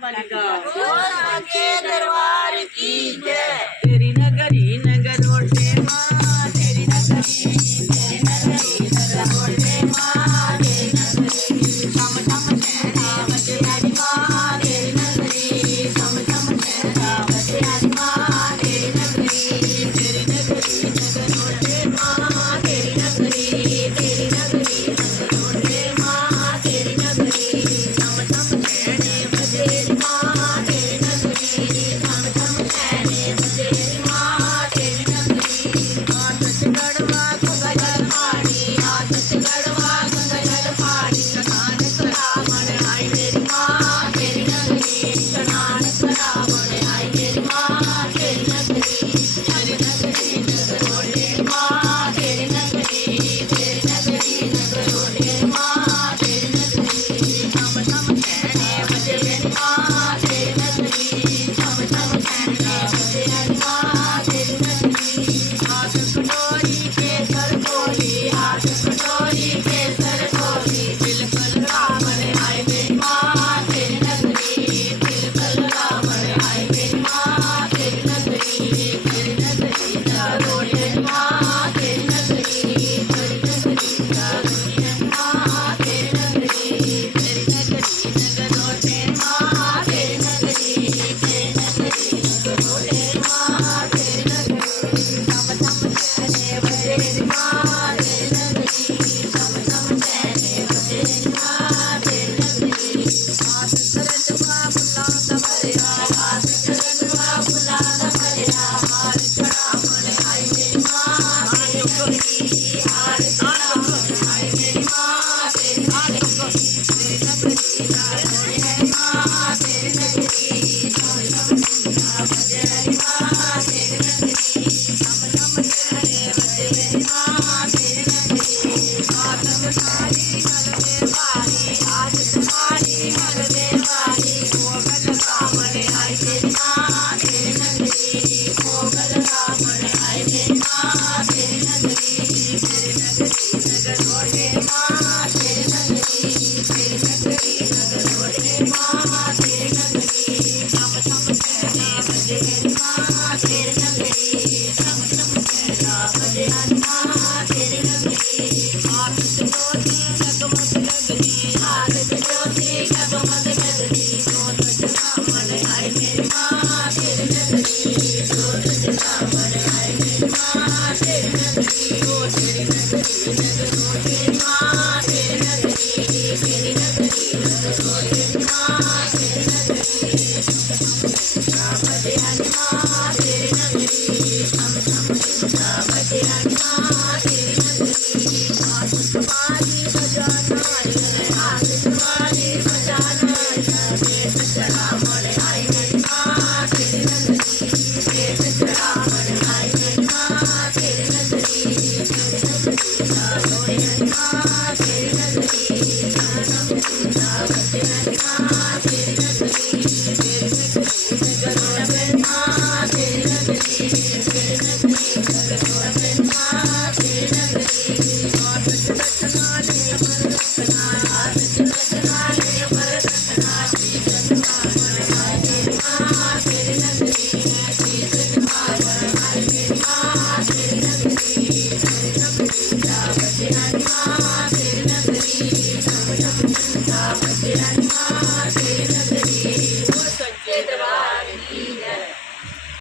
बोल के दरबार की जय। तेरी नगरी नगर ओटे माँ, तेरी नगरी नगर ओटे माँ, तेरी नगरी छम छम शहरा बजे आरी माँ, तेरी नगरी छम छम शहरा बजे आरी माँ, तेरी नगरी नगर ओटे माँ, तेरी नगरी नगर ओटे माँ, तेरी नगरी छम छम शहरे बजे आरी माँ, तेरी नगरी छम छम शहरे बजे आरी माँ, तेरी नगरी आतश गढ़वा गंगा पहाड़ी, आतश गढ़वा गंगा पहाड़ी, कनान करावण आई मेरी माँ, तेरी नगरी कनान करावण आई मेरी माँ, तेरी नगरी नगर ओटे माँ, तेरी नगरी नगर ओटे माँ, तेरी नगरी छम छम शहरे बजे मेरी माँ, तेरी नगरी छम छम शहरे बजे मेरी माँ, तेरी नगरी हाथ कटोरी केसर ढोली, हाथ कटोरी केसर ढोली, तिलकल रावण आई मेरी माँ, तेरी नगरी तिलकल रावण आई मेरी माँ, तेरी नगरी नगर ओटे माँ, तेरी नगरी नगर ओटे माँ, तेरी नगरी नगर ओटे माँ, तेरी नगरी नगर ओटे माँ, तेरी नगरी छम छम शहरे बजे मेरी माँ, तेरी नगरी छम छम शहरे बजे मेरी माँ, तेरी नगरी हाथ करंडवा फुल्लां दा भरिया, हाथ करंडवा फुल्लां दा भरिया, हार चढ़ावण आई मेरी माँ, तेरी नगरी हार चढ़ावण आई मेरी माँ, तेरी नगरी नगरी माँ, तेरी नगरी छम छम शहरा बजे मेरी माँ, तेरी नगरी छम छम शहरे बजे मेरी माँ, तेरी नगरी आतम सारी कलमे वारी, आतम सारी कलमे वारी, मोगल रावण आई मेरी माँ, तेरी नगरी मोगल रावण आई मेरी माँ, तेरी नगरी नगर ओटे माँ, तेरी नगरी नगर ओटे माँ, तेरी नगरी छम छम शहरे बजे मेरी माँ, तेरी नगरी छम छम शहरा बजे मेरी माँ, तेरी नगरी आतश ज्योति जगमग लगती, आतश ज्योति जगमग लगती, जोत जलावण आई मेरी माँ, तेरी नगरी जोत जलावण आई मेरी माँ, तेरी नगरी ओ तेरी नगरी नगर ओटे माँ, तेरी नगरी नगर ओटे माँ, तेरी नगरी